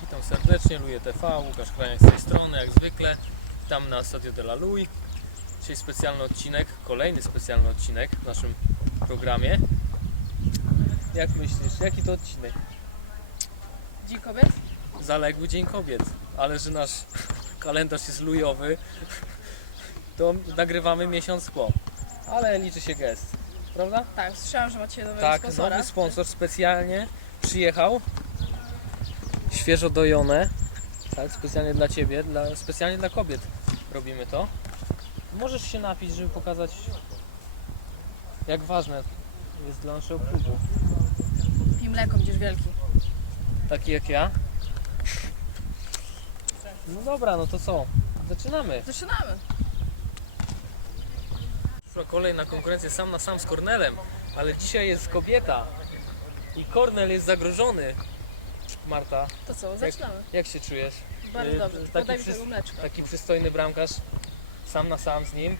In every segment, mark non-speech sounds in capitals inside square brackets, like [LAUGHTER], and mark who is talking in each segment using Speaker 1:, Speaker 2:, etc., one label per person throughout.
Speaker 1: Witam serdecznie, Luje TV, Łukasz Kraniak z tej strony, jak zwykle. Witam na Stadio de la Lui. Dzisiaj specjalny odcinek, kolejny specjalny odcinek w naszym programie. Jak myślisz, jaki to odcinek?
Speaker 2: Dzień kobiet?
Speaker 1: Zaległy Dzień Kobiet, ale że nasz kalendarz jest lujowy, to nagrywamy miesiąc po. Ale liczy się gest, prawda?
Speaker 2: Tak, słyszałam, że macie nowego
Speaker 1: Tak,
Speaker 2: sponsora.
Speaker 1: nowy sponsor specjalnie przyjechał. Świeżo dojone. Tak, specjalnie dla Ciebie, dla, specjalnie dla kobiet robimy to. Możesz się napić, żeby pokazać jak ważne jest dla naszego klubu.
Speaker 2: Pij mleko, będziesz wielki.
Speaker 1: Taki jak ja. No dobra, no to co? Zaczynamy.
Speaker 2: Zaczynamy.
Speaker 1: Kolejna konkurencja sam na sam z Kornelem, ale dzisiaj jest kobieta i Kornel jest zagrożony. Marta,
Speaker 2: To co, zaczynamy.
Speaker 1: jak się czujesz?
Speaker 2: Bardzo
Speaker 1: Y,
Speaker 2: dobrze,
Speaker 1: taki
Speaker 2: podaj mi
Speaker 1: wszyscy-
Speaker 2: tego mleczka.
Speaker 1: Taki przystojny bramkarz, sam na sam z nim.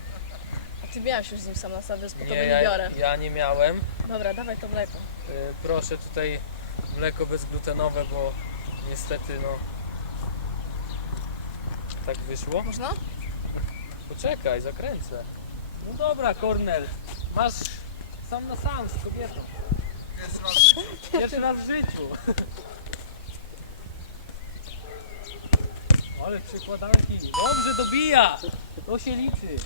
Speaker 2: A ty miałeś już z nim sam na sobie, spoko,
Speaker 1: Nie,
Speaker 2: nie,
Speaker 1: ja,
Speaker 2: biorę.
Speaker 1: ja nie miałem.
Speaker 2: Dobra, dawaj to mleko.
Speaker 1: Y, Proszę tutaj mleko bezglutenowe, bo niestety no tak wyszło.
Speaker 2: Można?
Speaker 1: Poczekaj, zakręcę. No dobra, Kornel, masz sam na sam z kobietą. Pierwszy raz w życiu. Ale przykładanki. Dobrze, dobija. To się liczy.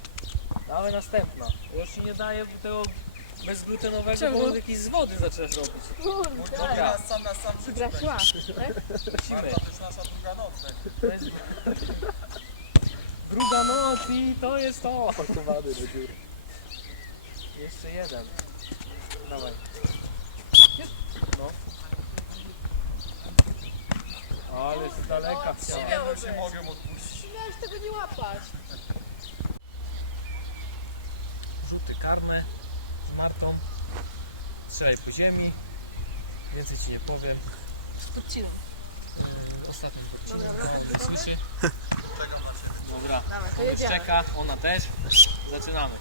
Speaker 1: Dawaj następna. Już ci nie daję tego bezglutenowego,
Speaker 2: Czemu?
Speaker 1: bo jakiś z wody zaczęłaś robić.
Speaker 2: Kurde,
Speaker 1: Dobra,
Speaker 3: sam na sam żyć
Speaker 2: Grafiła, tak?
Speaker 1: lecimy.
Speaker 3: To jest nasza druga noc.
Speaker 1: To jest... Druga noc i to jest to. Pakowany do dziury. Jeszcze jeden. Dawaj. No. Ale z daleka chciałem.
Speaker 3: Się mogę odpuścić.
Speaker 2: Miałeś tego nie łapać.
Speaker 1: Rzuty karne z Martą. Strzelaj po ziemi. Więcej ci nie powiem.
Speaker 2: Podcinam.
Speaker 1: Yy, ostatni odcinek. No, nie słyszy. Dobra.
Speaker 2: Dawaj, to jedziemy.
Speaker 1: czeka, ona też. Zaczynamy.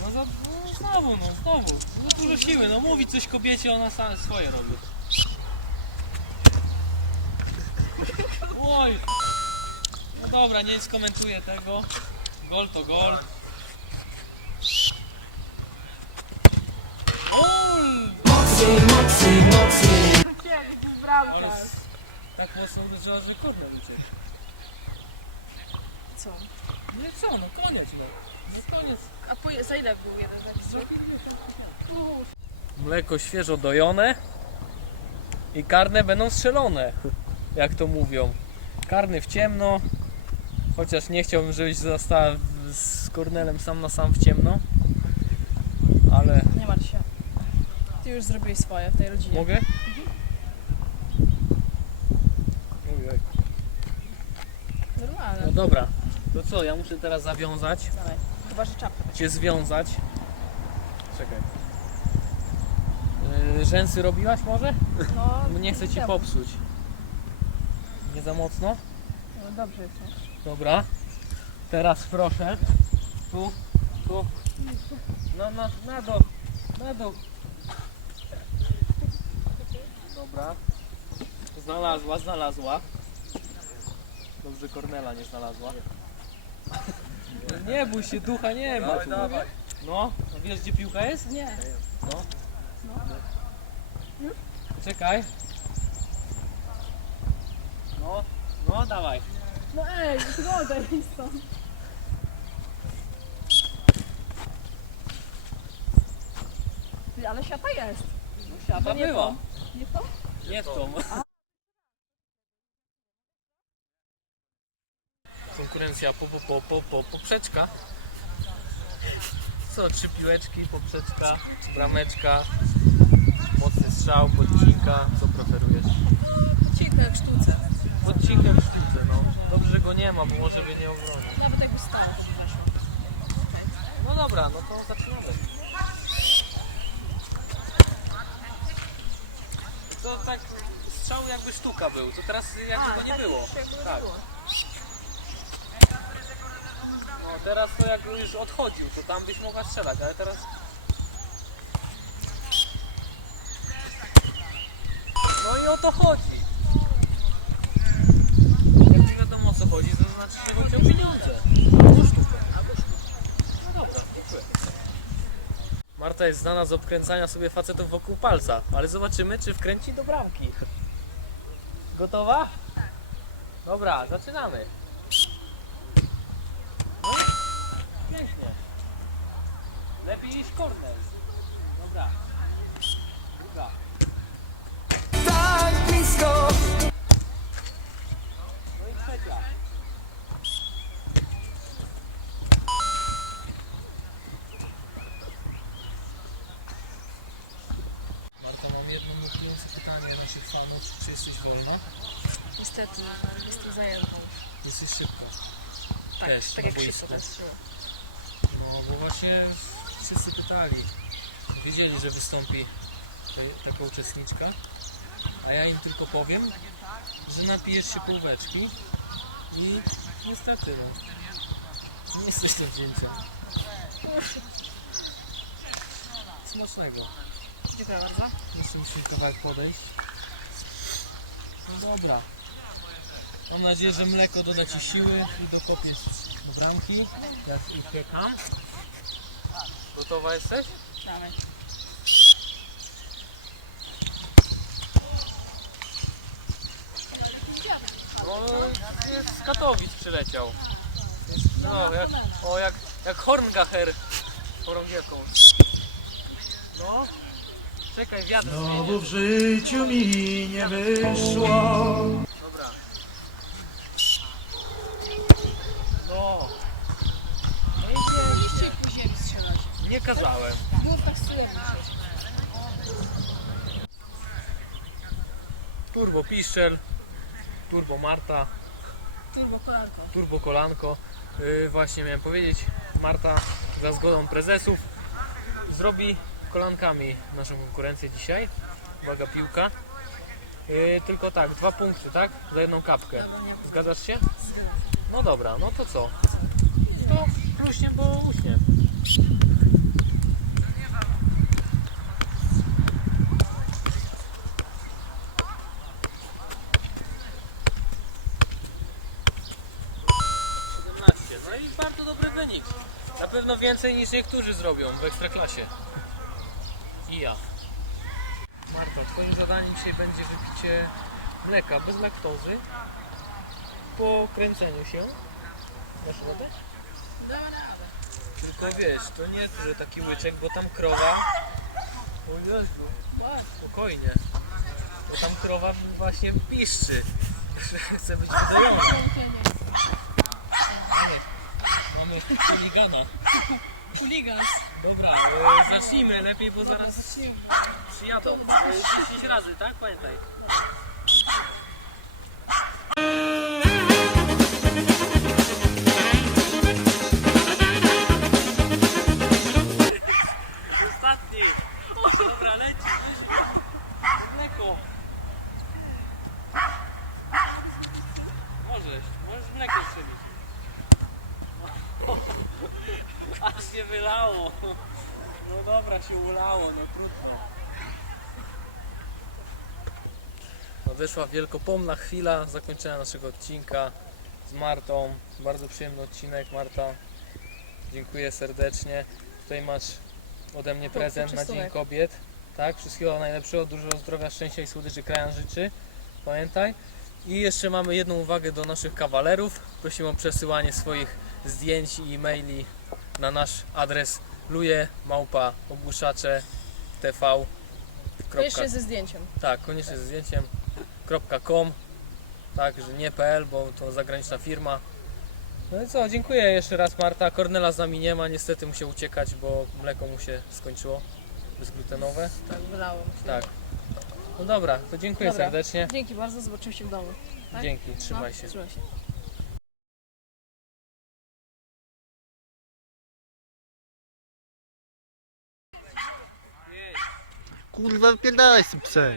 Speaker 1: No, za, no znowu, no znowu. No dużo siły, no mówi coś kobiecie, ona sama swoje robi. Oj. No dobra, nie skomentuję tego. Gol to gol. S- tak mocno uderzyła, że korner uciekł.
Speaker 2: Co?
Speaker 1: Nie co, no koniec no. No koniec.
Speaker 2: A po, za ile był jeden taki
Speaker 1: Mleko świeżo dojone i karne będą strzelone, jak to mówią. Karny w ciemno, chociaż nie chciałbym, żebyś została w- z Kornelem sam na sam w ciemno, ale
Speaker 2: Nie martw się. Ty już zrobiłeś swoje w tej rodzinie.
Speaker 1: mogę? Ojej.
Speaker 2: Normalne.
Speaker 1: No dobra, to co, ja muszę teraz zawiązać,
Speaker 2: Dawaj. Chyba, że czapkę.
Speaker 1: cię związać. Czekaj. Yy, rzęsy robiłaś może?
Speaker 2: No,
Speaker 1: nie chcę ci popsuć. Nie za mocno?
Speaker 2: No dobrze jest. no.
Speaker 1: Dobra. Teraz proszę. Tu, tu. Na, na, na dół. Na dół. Dobra. Znalazła, znalazła. Dobrze Kornela nie znalazła. Nie bój się, ducha nie ma.
Speaker 3: Dawaj,
Speaker 1: tu.
Speaker 3: dawaj.
Speaker 1: No, a wiesz gdzie piłka jest?
Speaker 2: Nie.
Speaker 1: No.
Speaker 2: No.
Speaker 1: Czekaj. No, no dawaj.
Speaker 2: No ej, zgoda jest to. Ty, Ale siata jest.
Speaker 1: No siata
Speaker 2: nie
Speaker 1: była.
Speaker 2: to. Nie to?
Speaker 1: Nie w tą. Konkurencja po, po, po, po, po, poprzeczka. Co, trzy piłeczki, poprzeczka, brameczka, mocny strzał, podcinka. Co preferujesz?
Speaker 2: Cienko jak sztuce.
Speaker 1: Podcinka w sztuce, no. Dobrze, że go nie ma, bo może by nie obronił.
Speaker 2: Nawet jakby stało.
Speaker 1: No dobra, no to zaczynamy. To tak strzał jakby sztuka był, to teraz jakby go nie było. Tak. No No teraz to jak już odchodził, to tam byś mogła strzelać, ale teraz... No i o to chodzi. Jak nie wiadomo o co chodzi, to znaczy, że chodzi o pieniądze. Albo sztukę. Albo sztukę. No dobra, dziękuję. Marta jest znana z obkręcania sobie facetów wokół palca, ale zobaczymy, czy wkręci do bramki. Gotowa? Dobra, zaczynamy. No i pięknie. Lepiej niż kornel. Dobra. Druga.
Speaker 4: tak blisko
Speaker 1: No i trzecia. Marta, mam jedno nurtujące pytanie naszych fanów. Czy jesteś wolna?
Speaker 2: Niestety, jestem zajęta.
Speaker 1: Jesteś szybka.
Speaker 2: Tak,
Speaker 1: Też,
Speaker 2: tak
Speaker 1: na
Speaker 2: jak
Speaker 1: boisku.
Speaker 2: szybko to jest siła.
Speaker 1: No bo właśnie wszyscy pytali. Wiedzieli, że wystąpi ta- taka uczestniczka. A ja im tylko powiem, że napijesz się półweczki i niestety no. Nie jesteś tym zdjęciem. Smacznego.
Speaker 2: Dziękuję bardzo.
Speaker 1: Muszę musieli kawałek podejść. No dobra. Mam nadzieję, że mleko doda Ci siły i dokopiesz do bramki. Ich piekam. Gotowa jesteś?
Speaker 2: Dawaj.
Speaker 1: No, jest z Katowic przyleciał. No, jak, o, jak, jak Horngacher chorągiewką. No, czekaj, wiatr.
Speaker 4: Znowu w życiu mi nie wyszło
Speaker 1: Dobra. No. No i pięknie.
Speaker 2: po ziemi strzelać.
Speaker 1: Nie kazałem. Turbo Piszczel, Turbo Marta,
Speaker 2: Turbo kolanko.
Speaker 1: Turbo Kolanko. Yy, właśnie miałem powiedzieć, Marta za zgodą prezesów zrobi kolankami naszą konkurencję dzisiaj. Uwaga piłka. Yy, tylko tak, dwa punkty, tak? Za jedną kapkę. Zgadzasz się? No dobra, no to co? To pluśnie, bo uśnie. No i bardzo dobry wynik. Na pewno więcej niż niektórzy zrobią w Ekstraklasie. I ja. Marto, twoim zadaniem dzisiaj będzie wypicie mleka bez laktozy po kręceniu się. Dasz radę? Tylko wiesz, to nie że taki łyczek, bo tam krowa... O Jezu, spokojnie. Bo tam krowa właśnie piszczy, [LAUGHS] chce być wydojona. Mamy, chuligana.
Speaker 2: Chuligans.
Speaker 1: Dobra, e, zacznijmy lepiej, bo zaraz przyjadą. E, 10 razy, tak? Pamiętaj. Ostatni. Dobra, leci. Mleko. Możesz, możesz mleko strzelić. Aż się wylało. No dobra, się ulało, no trudno. Nadeszła wielkopomna chwila zakończenia naszego odcinka z Martą. Bardzo przyjemny odcinek, Marta. Dziękuję serdecznie. Tutaj masz ode mnie prezent na Dzień. Kobiet. Tak, wszystkiego najlepszego, dużo zdrowia, szczęścia i słodyczy krajan życzy. Pamiętaj. I jeszcze mamy jedną uwagę do naszych kawalerów. Prosimy o przesyłanie swoich zdjęć i e-maili na nasz adres luje małpa ogłuszacze tv.
Speaker 2: Jeszcze ze zdjęciem.
Speaker 1: Tak, koniecznie ze zdjęciem. .com tak, że nie PL, bo to zagraniczna firma. No i co, dziękuję jeszcze raz Marta. Kornela z nami nie ma, niestety musiał uciekać, bo mleko mu się skończyło. Bezglutenowe.
Speaker 2: Tak, wylało mi się.
Speaker 1: Tak. No dobra, to dziękuję
Speaker 2: Dobra.
Speaker 1: serdecznie.
Speaker 2: Dzięki bardzo, zobaczymy się w domu. tak?
Speaker 1: Dzięki, trzymaj
Speaker 2: no,
Speaker 1: się.
Speaker 2: Trzymaj się.
Speaker 5: Kurwa, wypierdalaj z psem.